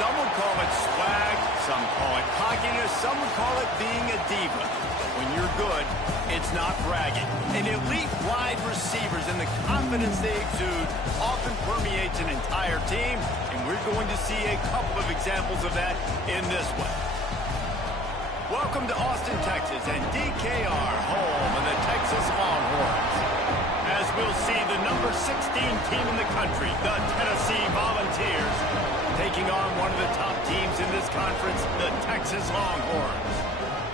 Some would call it swag, some call it cockiness, some would call it being a diva. But when you're good, it's not bragging. And elite wide receivers and the confidence they exude often permeates an entire team, and we're going to see a couple of examples of that in this one. Welcome to Austin, Texas, and DKR, home of the Texas Longhorns. As we'll see, the number 16 team in the country, the Tennessee Volunteers, taking on one of the top teams in this conference, the Texas Longhorns.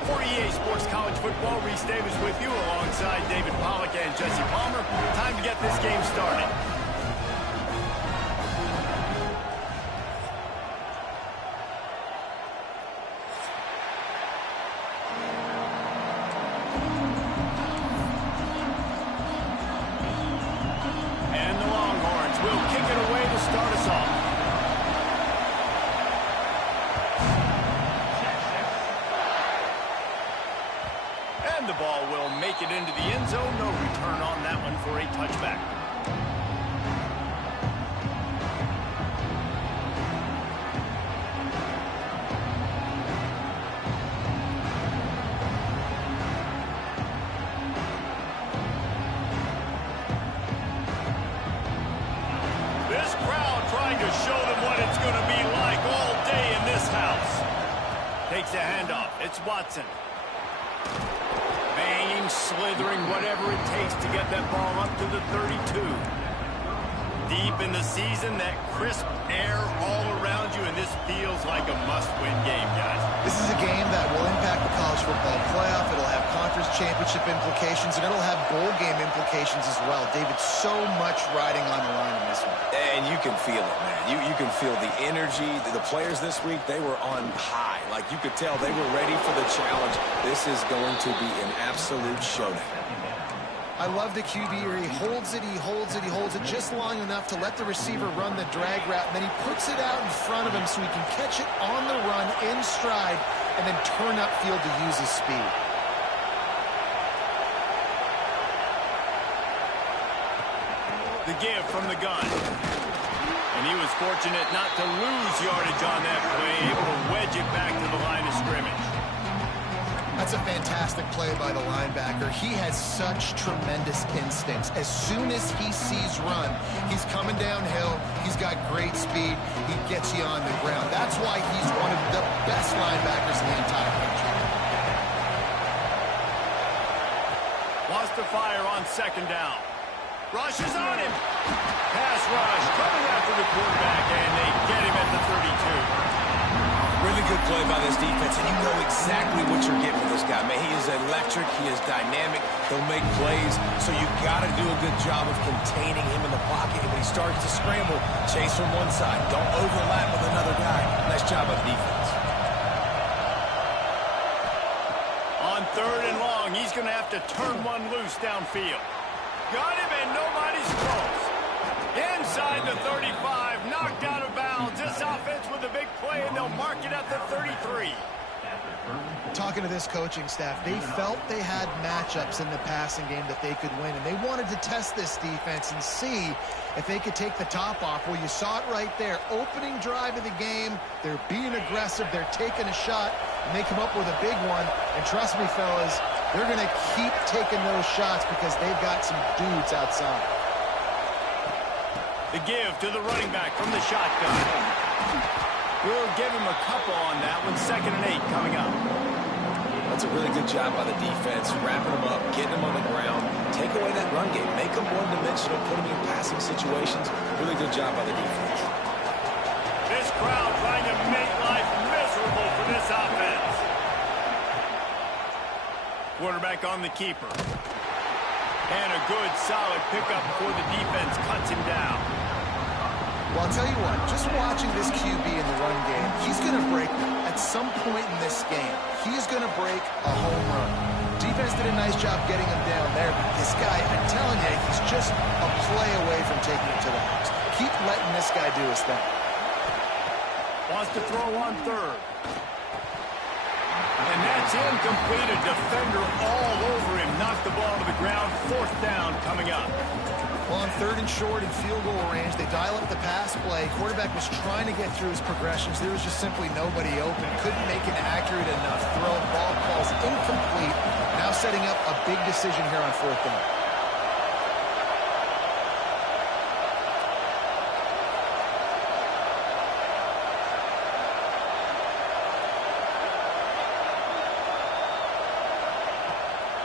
For EA Sports College Football, Reese Davis with you alongside David Pollack and Jesse Palmer. Time to get this game started. The ball will make it into the end zone. No return on that one for a touchback. This crowd trying to show them what it's going to be like all day in this house. Takes a handoff. It's Watson. Banging, slithering, whatever it takes to get that ball up to the 32. Deep in the season, that crisp air all around you, and this feels like a must-win game, guys. This is a game that will impact the college football playoff. It'll have conference championship implications, and it'll have bowl game implications as well. David, so much riding on the line in this one. And you can feel it, man. You can feel the energy. The players this week, they were on high. Like, you could tell they were ready for the challenge. This is going to be an absolute showdown. I love the QB where he holds it just long enough to let the receiver run the drag route, and then he puts it out in front of him so he can catch it on the run in stride and then turn upfield to use his speed. The give from the gun. And he was fortunate not to lose yardage on that play, able to wedge it back to the line of scrimmage. That's a fantastic play by the linebacker. He has such tremendous instincts. As soon as he sees run, he's coming downhill. He's got great speed. He gets you on the ground. That's why he's one of the best linebackers in the entire country. Wants to fire on second down. Rush is on him. Pass rush coming after the quarterback, and they get him at the 32. Really good play by this defense, and you know exactly what you're getting with this guy. Man, he is electric. He is dynamic. He'll make plays, so you got to do a good job of containing him in the pocket. And when he starts to scramble, chase from one side. Don't overlap with another guy. Nice job by the defense. On third and long, he's going to have to turn one loose downfield. Got him, and nobody's close. Inside the 35, knocked out of bounds. This offense with a big play, and they'll mark it at the 33. Talking to this coaching staff, they felt they had matchups in the passing game that they could win, and they wanted to test this defense and see if they could take the top off. Well, you saw it right there. Opening drive of the game, they're being aggressive, they're taking a shot, and they come up with a big one. And trust me, fellas, they're going to keep taking those shots because they've got some dudes outside. The give to the running back from the shotgun. We'll give him a couple on that one. 2nd and 8 coming up. That's a really good job by the defense, wrapping them up, getting them on the ground, take away that run game, make them one-dimensional, put them in passing situations. Really good job by the defense. This crowd trying to make life miserable for this offense. Quarterback on the keeper. And a good, solid pickup before the defense cuts him down. Well, I'll tell you what, just watching this QB in the run game, he's going to break them. At some point in this game, he's going to break a home run. Defense did a nice job getting him down there. But this guy, I'm telling you, he's just a play away from taking it to the house. Keep letting this guy do his thing. Wants to throw on third. And that's incomplete. A defender all over him. Knocked the ball to the ground. 4th down coming up. Well, on 3rd and short and field goal range, they dial up the pass play. Quarterback was trying to get through his progressions. There was just simply nobody open. Couldn't make an accurate enough throw. Ball falls incomplete. Now setting up a big decision here on 4th down.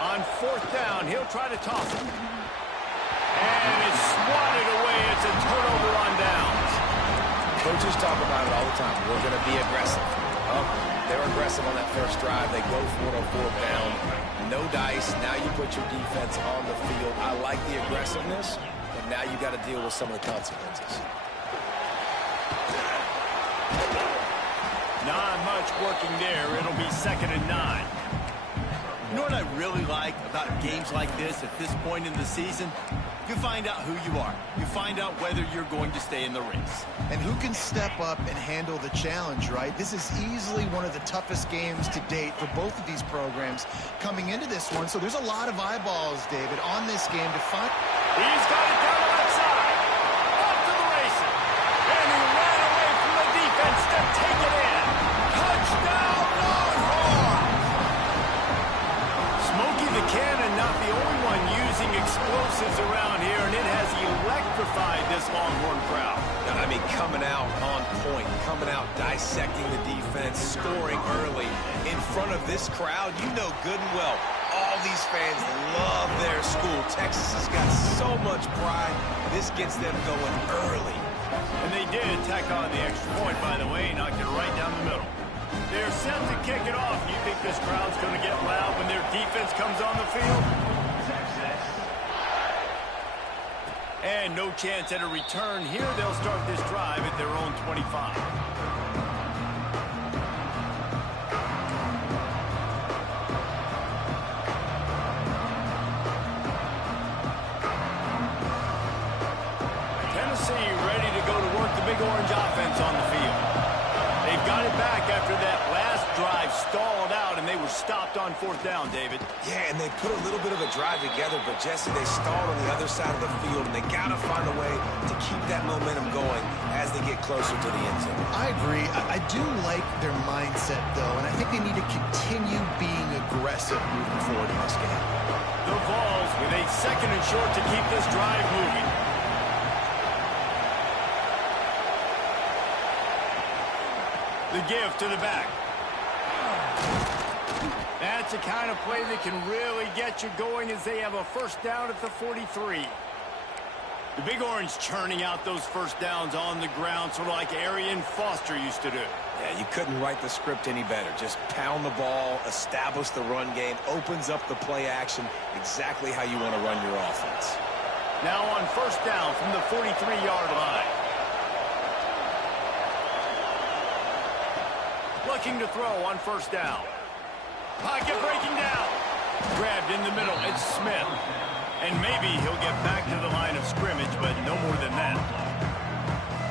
On 4th down, he'll try to toss it. And it's swatted away. It's a turnover on downs. Coaches talk about it all the time. We're going to be aggressive. Oh, they're aggressive on that first drive. They go for it on 4th down. No dice. Now you put your defense on the field. I like the aggressiveness, but now you got to deal with some of the consequences. Not much working there. It'll be 2nd and 9. You know what I really like about games like this at this point in the season? You find out who you are. You find out whether you're going to stay in the race. And who can step up and handle the challenge, right? This is easily one of the toughest games to date for both of these programs coming into this one. So there's a lot of eyeballs, David, on this game to find. He's got it down the left side. Off to the races. And he ran away from the defense to take it in. Touchdown, Longhorns! Smokey the Cannon, not the only one using explosives around here, and it has electrified this Longhorn crowd. I mean, coming out on point, coming out dissecting the defense, scoring early in front of this crowd. You know good and well, all these fans love their school. Texas has got so much pride. This gets them going early. And they did tack on the extra point, by the way, knocked it right down the middle. They're set to kick it off. You think this crowd's going to get loud when their defense comes on the field? And no chance at a return here. They'll start this drive at their own 25. Tennessee ready to go to work the Big Orange offense on the field. They've got it back after that last drive stalled out, and they were stopped on 4th down, David. Yeah, and they put a little bit of a drive together, but Jesse, they stalled on the other side of the field, and they got to find a way to keep that momentum going as they get closer to the end zone. I agree. I do like their mindset, though, and I think they need to continue being aggressive moving forward in this game. The Vols with a 2nd and short to keep this drive moving. The give to the back. That's the kind of play that can really get you going as they have a 1st down at the 43. The Big Orange churning out those 1st downs on the ground, sort of like Arian Foster used to do. Yeah, you couldn't write the script any better. Just pound the ball, establish the run game, opens up the play action, exactly how you want to run your offense. Now on 1st down from the 43-yard line. Looking to throw on 1st down. Pocket breaking down. Grabbed in the middle. It's Smith. And maybe he'll get back to the line of scrimmage, but no more than that.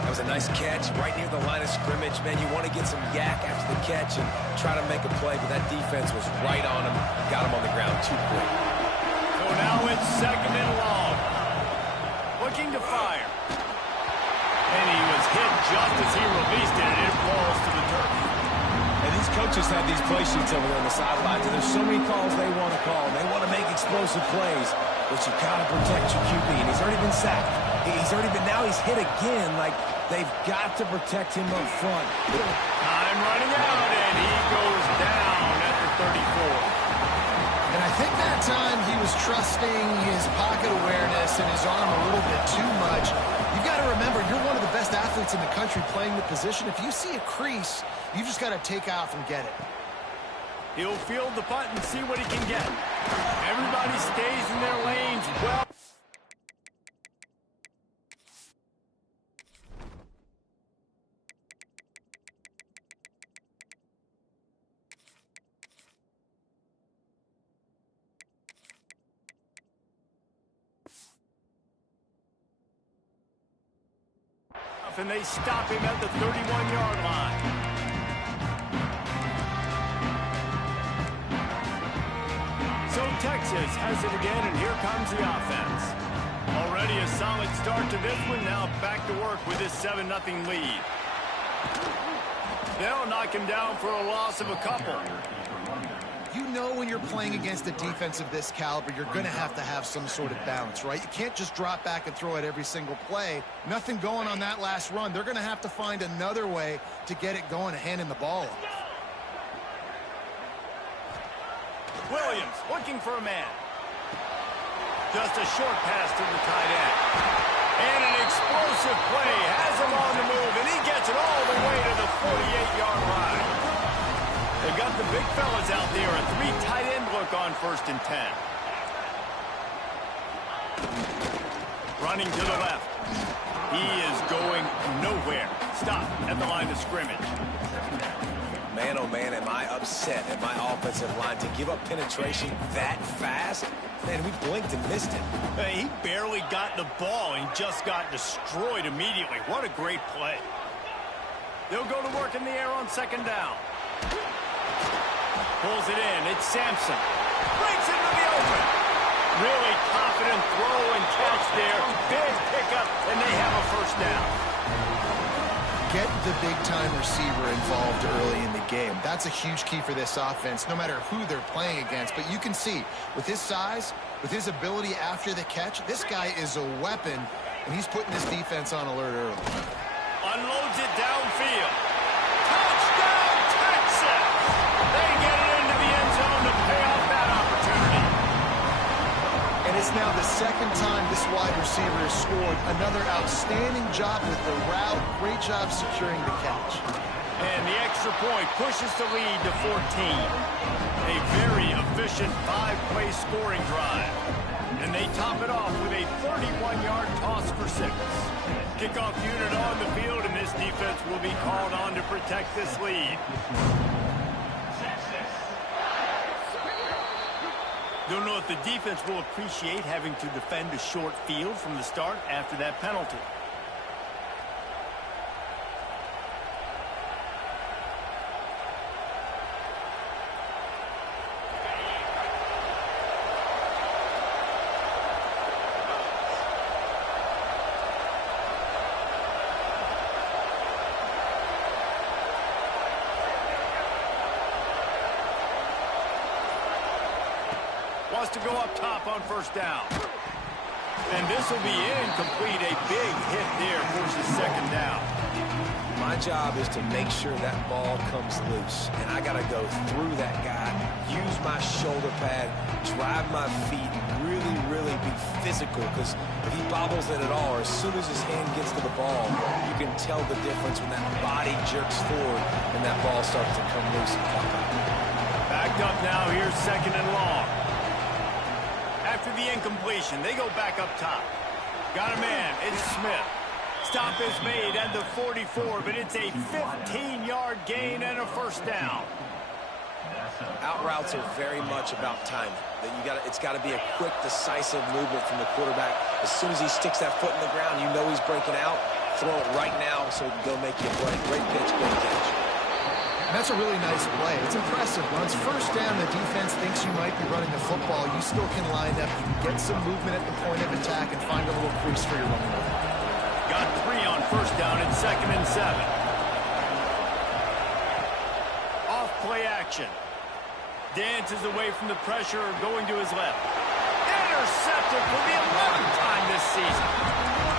That was a nice catch right near the line of scrimmage. Man, you want to get some yak after the catch and try to make a play, but that defense was right on him. Got him on the ground too quick. So now it's 2nd and long. Looking to fire. And he was hit just as he released it, and it falls to the turf. And these coaches have these play sheets over there on the sidelines, and there's so many calls they want to call. They want to make explosive plays, but you got to protect your QB, and he's already been sacked. Now he's hit again. Like, they've got to protect him up front. Time running out, and he goes down at the 34. And I think that time he was trusting his pocket awareness and his arm a little bit too much. You've got to remember, you're one of the best athletes in the country playing the position. If you see a crease, you just got to take off and get it. He'll field the punt and see what he can get. Everybody stays in their lanes well. And they stop him at the 31-yard line. So Texas has it again, and here comes the offense. Already Already a solid start to this one. Now back to work with this 7-0 lead. They'll knock him down for a loss of a couple. You know when you're playing against a defense of this caliber, you're going to have some sort of balance, right? You can't just drop back and throw it every single play. Nothing going on that last run. They're going to have to find another way to get it going and handing the ball off. Williams looking for a man. Just a short pass to the tight end. And an explosive play has him on the move, and he gets it all the way to the 48-yard line. They've got the big fellas out there. A 3 tight end look on 1st and 10. Running to the left. He is going nowhere. Stop at the line of scrimmage. Man, oh man, am I upset at my offensive line to give up penetration that fast? Man, we blinked and missed it. Hey, he barely got the ball and just got destroyed immediately. What a great play. They'll go to work in the air on 2nd down. Pulls it in. It's Sampson. Breaks into the open. Really confident throw and catch there. Big pickup, and they have a 1st down. Get the big-time receiver involved early in the game. That's a huge key for this offense, no matter who they're playing against. But you can see, with his size, with his ability after the catch, this guy is a weapon, and he's putting his defense on alert early. Unloads it downfield. Touchdown, Texas! They get it into the end zone to pay off that opportunity. And it's now the 2nd time this wide receiver has scored. Another outstanding job with the route. Great job securing the catch. And the extra point pushes the lead to 14. A very efficient 5-play scoring drive. And they top it off with a 31-yard toss for 6. Kickoff unit on the field, and this defense will be called on to protect this lead. Don't know if the defense will appreciate having to defend a short field from the start after that penalty. Wants to go up top on 1st down. And this will be incomplete. A big hit there forces 2nd down. My job is to make sure that ball comes loose. And I got to go through that guy, use my shoulder pad, drive my feet, really be physical. Because if he bobbles it at all, or as soon as his hand gets to the ball, you can tell the difference when that body jerks forward and that ball starts to come loose and pop out. Backed up now. Here's 2nd and long. After the incompletion, they go back up top. Got a man. It's Smith. Stop is made at the 44, but it's a 15-yard gain and a 1st down. Out routes are very much about timing. It's got to be a quick, decisive movement from the quarterback. As soon as he sticks that foot in the ground, you know he's breaking out. Throw it right now so he can go make you a play. Great pitch, great catch. And that's a really nice play. It's impressive. When it's 1st down, the defense thinks you might be running the football. You still can line up. You can get some movement at the point of attack and find a little crease for your running back. Got 3 on 1st down and 2nd and 7. Off play action. Dances away from the pressure, going to his left. Intercepted for the 11th time this season.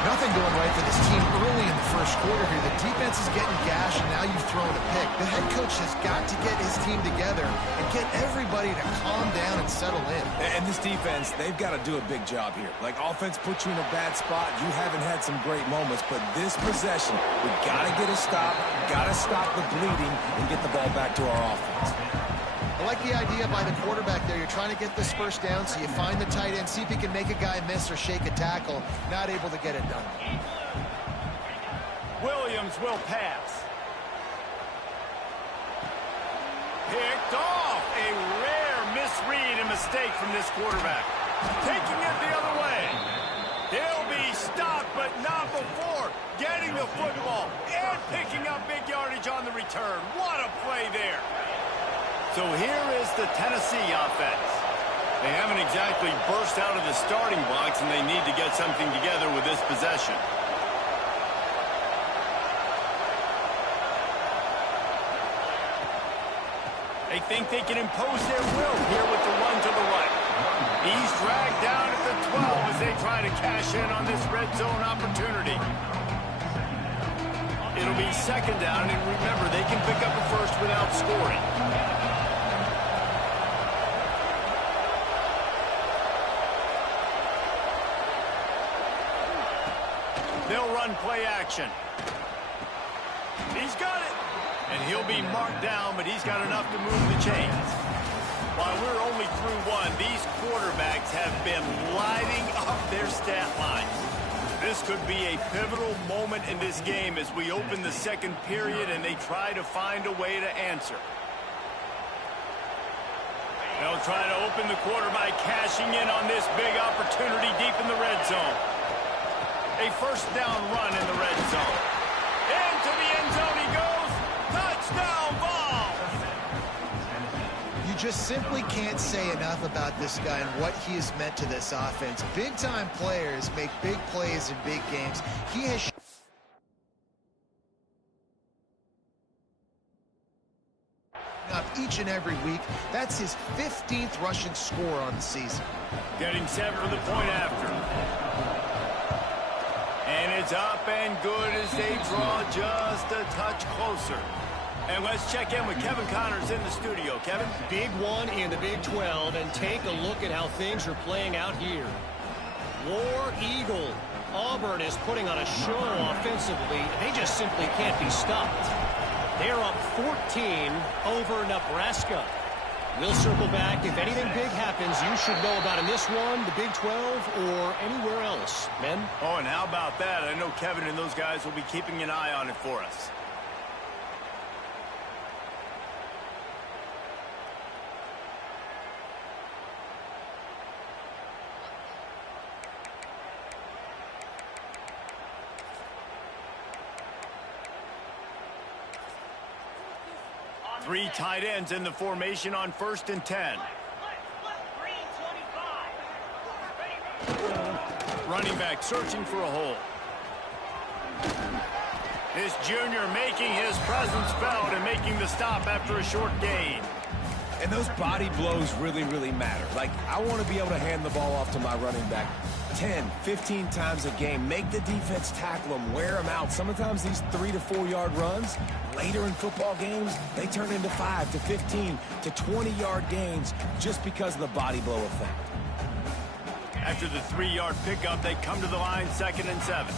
Nothing going right for this team early in the 1st quarter here. The defense is getting gashed, and now you've thrown a pick. The head coach has got to get his team together and get everybody to calm down and settle in. And this defense, they've got to do a big job here. Like, offense puts you in a bad spot. You haven't had some great moments, but this possession, we got to get a stop, got to stop the bleeding, and get the ball back to our offense. I like the idea by the quarterback there. You're trying to get this 1st down, so you find the tight end, see if he can make a guy miss or shake a tackle. Not able to get it done. Williams will pass. Picked off. A rare misread and mistake from this quarterback. Taking it the other way. He'll be stopped, but not before getting the football and picking up big yardage on the return. What a play there. So here is the Tennessee offense. They haven't exactly burst out of the starting blocks, and they need to get something together with this possession. They think they can impose their will here with the run to the right. He's dragged down at the 12 as they try to cash in on this red zone opportunity. It'll be second down, and remember, they can pick up a first without scoring. They'll run play action. He's got it. And he'll be marked down, but he's got enough to move the chains. While we're only through one, these quarterbacks have been lighting up their stat lines. This could be a pivotal moment in this game as we open the second period and they try to find a way to answer. They'll try to open the quarter by cashing in on this big opportunity deep in the red zone. A first down run in the red zone. Into the end zone he goes. Touchdown ball! You just simply can't say enough about this guy and what he has meant to this offense. Big-time players make big plays in big games. He has up each and every week. That's his 15th rushing score on the season. Getting set for the point after. And it's up and good as they draw just a touch closer. And let's check in with Kevin Connors in the studio. Kevin? Big one in the Big 12, and take a look at how things are playing out here. War Eagle. Auburn is putting on a show offensively. They just simply can't be stopped. They're up 14 over Nebraska. We'll circle back. If anything big happens, you should know about in this one, the Big 12, or anywhere else. Men? Oh, and how about that? I know Kevin and those guys will be keeping an eye on it for us. Three tight ends in the formation on 1st and 10. Running back searching for a hole. This junior making his presence felt and making the stop after a short gain. And those body blows really, really matter. Like, I want to be able to hand the ball off to my running back 10, 15 times a game. Make the defense tackle them, wear them out. Sometimes these 3 to 4 yard runs, later in football games, they turn into 5 to 15 to 20 yard gains just because of the body blow effect. After the 3-yard pickup, they come to the line 2nd and 7.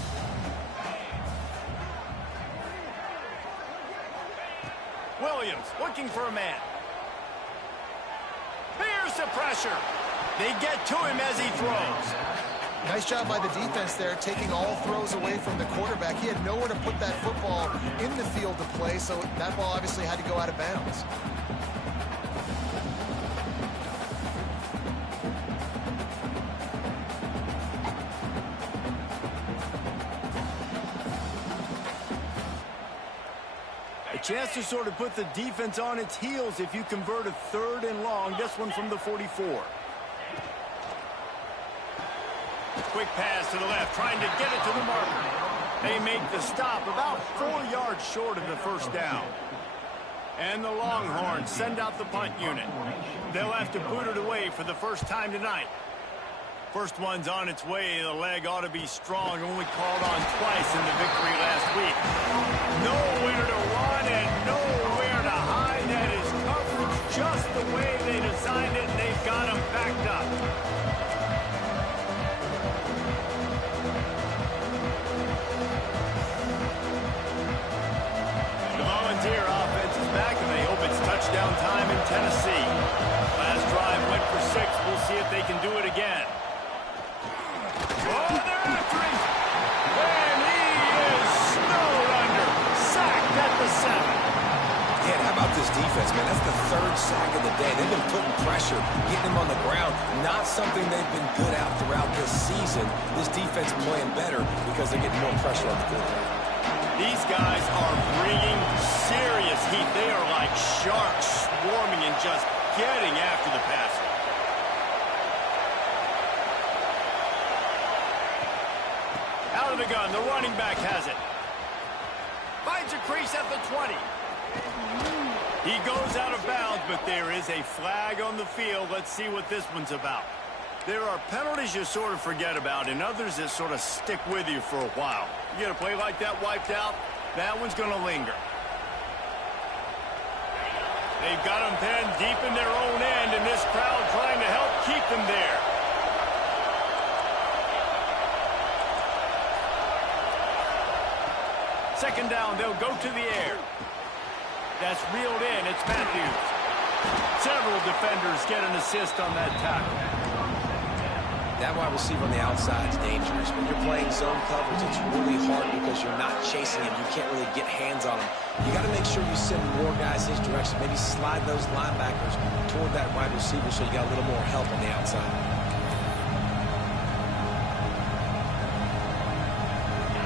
Williams looking for a man. Here's the pressure. They get to him as he throws. Nice job by the defense there, taking all throws away from the quarterback. He had nowhere to put that football in the field to play, so that ball obviously had to go out of bounds. A chance to sort of put the defense on its heels if you convert a 3rd and long. This one from the 44. Quick pass to the left, trying to get it to the marker. They make the stop about 4 yards short of the first down. And the Longhorns send out the punt unit. They'll have to boot it away for the first time tonight. First one's on its way. The leg ought to be strong. Only called on twice in the victory last week. Nowhere to run and nowhere to hide. That is coverage just the way they designed it, and they've got him backed up. Volunteer offense is back, and they hope it's touchdown time in Tennessee. Last drive went for 6. We'll see if they can do it again. Oh, they're after him! And he is snowed under. Sacked at the 7. Yeah, how about this defense, man? That's the 3rd sack of the day. They've been putting pressure, getting him on the ground. Not something they've been good at throughout this season. This defense playing better because they're getting more pressure on the quarterback. These guys are bringing serious heat. They are like sharks swarming and just getting after the passer. running back has it. Finds a crease at the 20. He goes out of bounds, but there is a flag on the field. Let's see what this one's about. There are penalties you sort of forget about and others that sort of stick with you for a while. You get a play like that wiped out, that one's going to linger. They've got them pinned deep in their own end, and this crowd trying to help keep them there. Second down, they'll go to the air. That's reeled in. It's Matthews. Several defenders get an assist on that tackle. That wide receiver on the outside is dangerous. When you're playing zone coverage, it's really hard because you're not chasing him. You can't really get hands on him. You got to make sure you send more guys his direction. Maybe slide those linebackers toward that wide receiver so you got a little more help on the outside.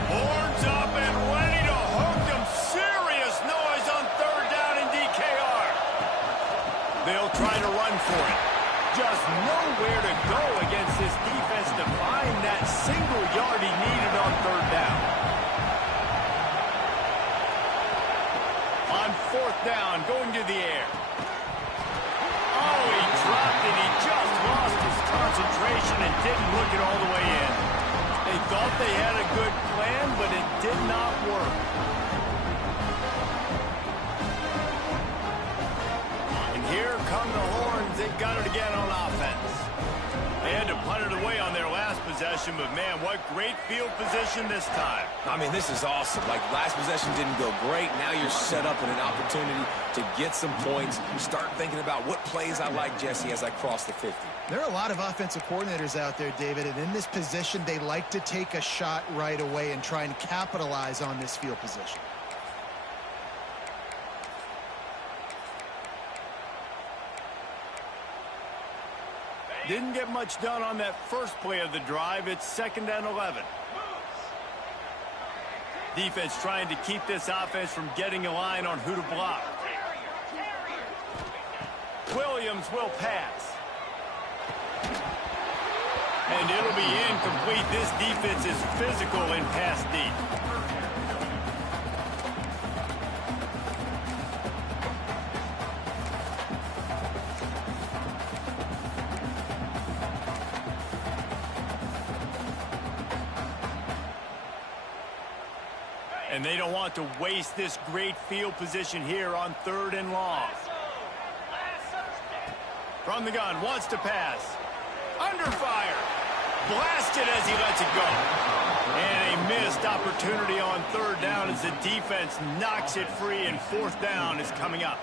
Horns up and ready to hook them. Serious noise on third down in DKR. They'll try to run for it. Just nowhere to go against this defense to find that single yard he needed on third down. On fourth down, going to the air. Oh, he dropped it. He just lost his concentration and didn't look it all the way in. They thought they had a good plan, but it did not work. And here come the Horns. They've got it again on offense. They had to punt it away on their last possession, but man, what great field position this time. I mean, this is awesome. Like, last possession didn't go great. Now you're set up in an opportunity to get some points. Start thinking about what plays I like, Jesse, as I cross the 50. There are a lot of offensive coordinators out there, David, and in this position, they like to take a shot right away and try and capitalize on this field position. Didn't get much done on that first play of the drive. It's 2nd and 11. Defense trying to keep this offense from getting a line on who to block. Williams will pass. And it'll be incomplete. This defense is physical in pass deep. And they don't want to waste this great field position here on 3rd and long. From the gun, wants to pass. Under fire. Blasted as he lets it go. And a missed opportunity on 3rd down as the defense knocks it free, and 4th down is coming up.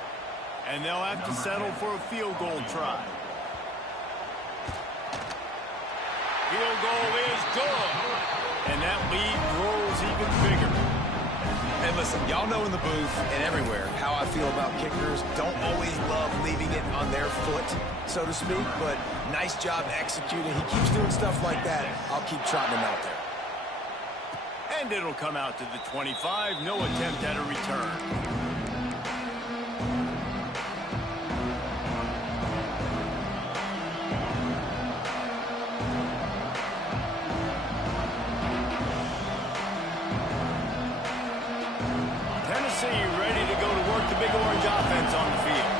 And they'll have to settle for a field goal try. Field goal is good. And that lead grows even bigger. And listen, y'all know in the booth and everywhere how I feel about kickers. Don't always love leaving it on their foot, so to speak, but nice job executing. He keeps doing stuff like that. I'll keep trotting him out there. And it'll come out to the 25. No attempt at a return. Ready to go to work the Big Orange offense on the field.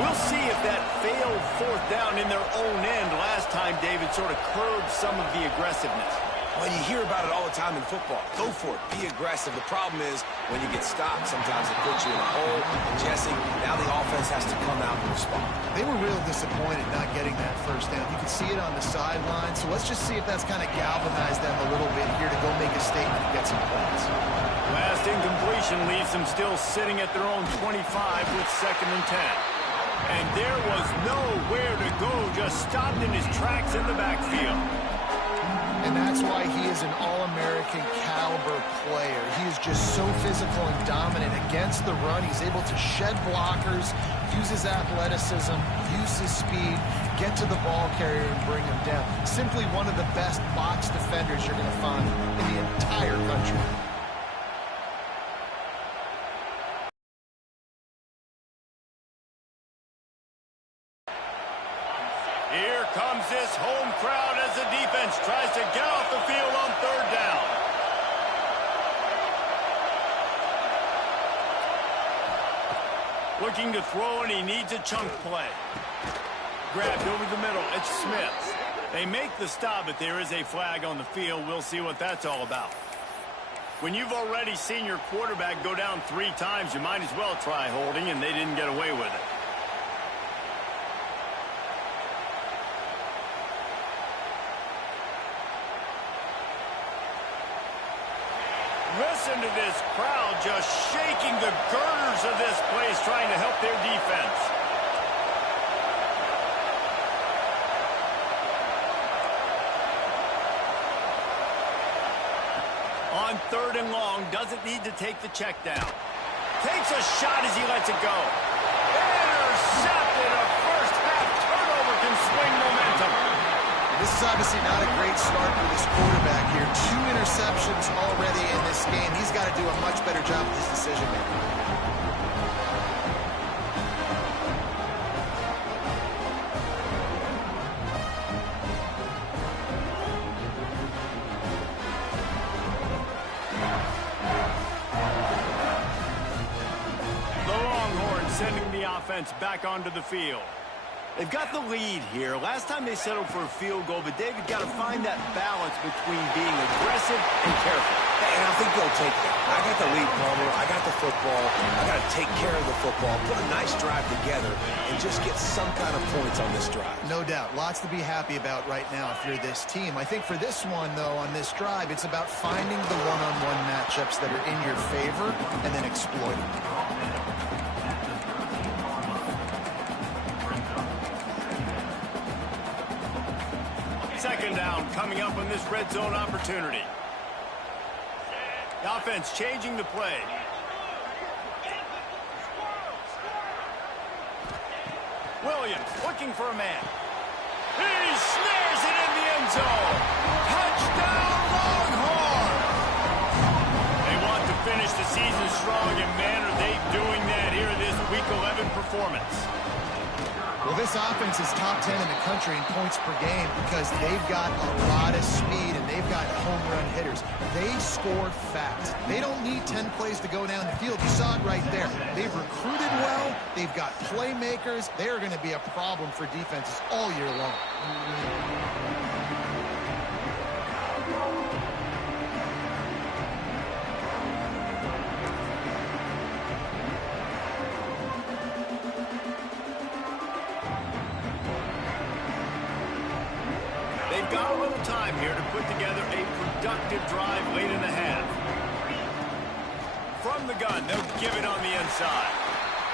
We'll see if that failed 4th down in their own end last time, David, sort of curbed some of the aggressiveness. Well, you hear about it all the time in football. Go for it. Be aggressive. The problem is when you get stopped, sometimes it puts you in a hole. And Jesse, now the offense has to come out and respond. They were real disappointed not getting that 1st down. You can see it on the sideline. So let's just see if that's kind of galvanized them a little bit here to go make a statement and get some points. Last incompletion leaves them still sitting at their own 25 with 2nd and 10. And there was nowhere to go, just stopped in his tracks in the backfield. And that's why he is an All-American caliber player. He is just so physical and dominant against the run. He's able to shed blockers, use his athleticism, use his speed, get to the ball carrier and bring him down. Simply one of the best box defenders you're going to find in the entire country. Here comes this home crowd as the defense tries to get off the field on 3rd down. Looking to throw, and he needs a chunk play. Grabbed over the middle. It's Smith. They make the stop, but there is a flag on the field. We'll see what that's all about. When you've already seen your quarterback go down 3 times, you might as well try holding, and they didn't get away with it. Listen to this crowd just shaking the girders of this place, trying to help their defense. On 3rd and long, doesn't need to take the check down. Takes a shot as he lets it go. Intercepted. A first half turnover can swing momentum. This is obviously not a great start for this quarterback here. 2 interceptions already in this game. He's got to do a much better job with his decision making. Sending the offense back onto the field. They've got the lead here. Last time they settled for a field goal, but David got to find that balance between being aggressive and careful. And I think they'll take that. I got the lead, Palmer. I got the football. I got to take care of the football, put a nice drive together, and just get some kind of points on this drive. No doubt. Lots to be happy about right now if you're this team. I think for this one, though, on this drive, it's about finding the one-on-one matchups that are in your favor and then exploiting them. Second down coming up on this red zone opportunity. The offense changing the play. Williams looking for a man. He snares it in the end zone. Touchdown Longhorns! They want to finish the season strong, and man, are they doing that here in this Week 11 performance. Well, this offense is top 10 in the country in points per game because they've got a lot of speed and they've got home run hitters. They score fast. They don't need 10 plays to go down the field. You saw it right there. They've recruited well. They've got playmakers. They're going to be a problem for defenses all year long. Got a little time here to put together a productive drive late in the half. From the gun, they'll give it on the inside.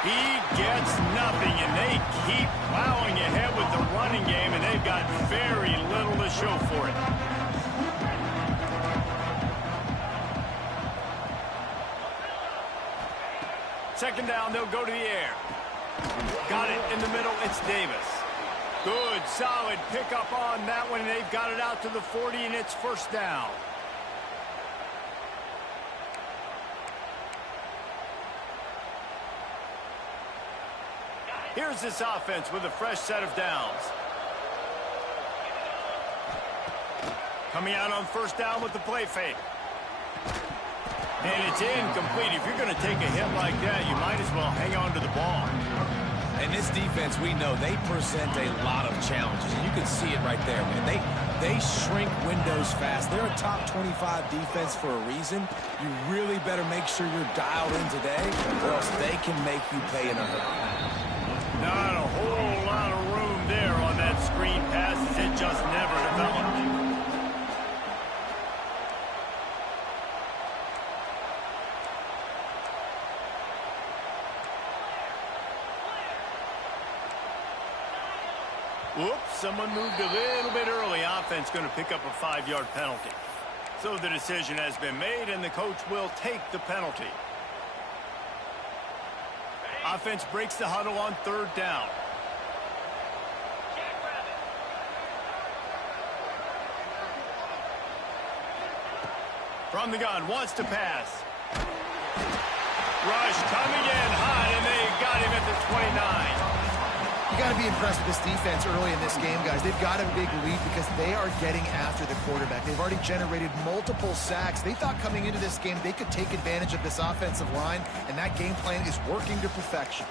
He gets nothing, and they keep plowing ahead with the running game, and they've got very little to show for it. Second down, they'll go to the air. Got it in the middle, it's Davis. Good, solid pickup on that one, and they've got it out to the 40, and it's first down. Here's this offense with a fresh set of downs. Coming out on first down with the play fake. And it's incomplete. If you're going to take a hit like that, you might as well hang on to the ball. And this defense, we know, they present a lot of challenges. And you can see it right there, man. They shrink windows fast. They're a top 25 defense for a reason. You really better make sure you're dialed in today, or else they can make you pay in a hurry. Not a whole lot of room there on that screen pass, as it just never developed. Whoops, someone moved a little bit early. Offense going to pick up a 5-yard penalty. So the decision has been made, and the coach will take the penalty. Offense breaks the huddle on third down. From the gun, wants to pass. Rush coming in hot, and they got him at the 29. got to be impressed with this defense early in this game, guys. They've got a big lead because they are getting after the quarterback. They've already generated multiple sacks. They thought coming into this game they could take advantage of this offensive line, and that game plan is working to perfection.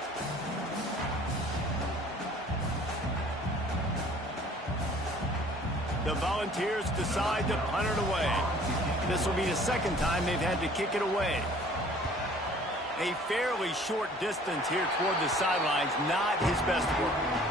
The Volunteers decide to punt it away. This will be the second time they've had to kick it away. A fairly short distance here toward the sidelines, not his best work.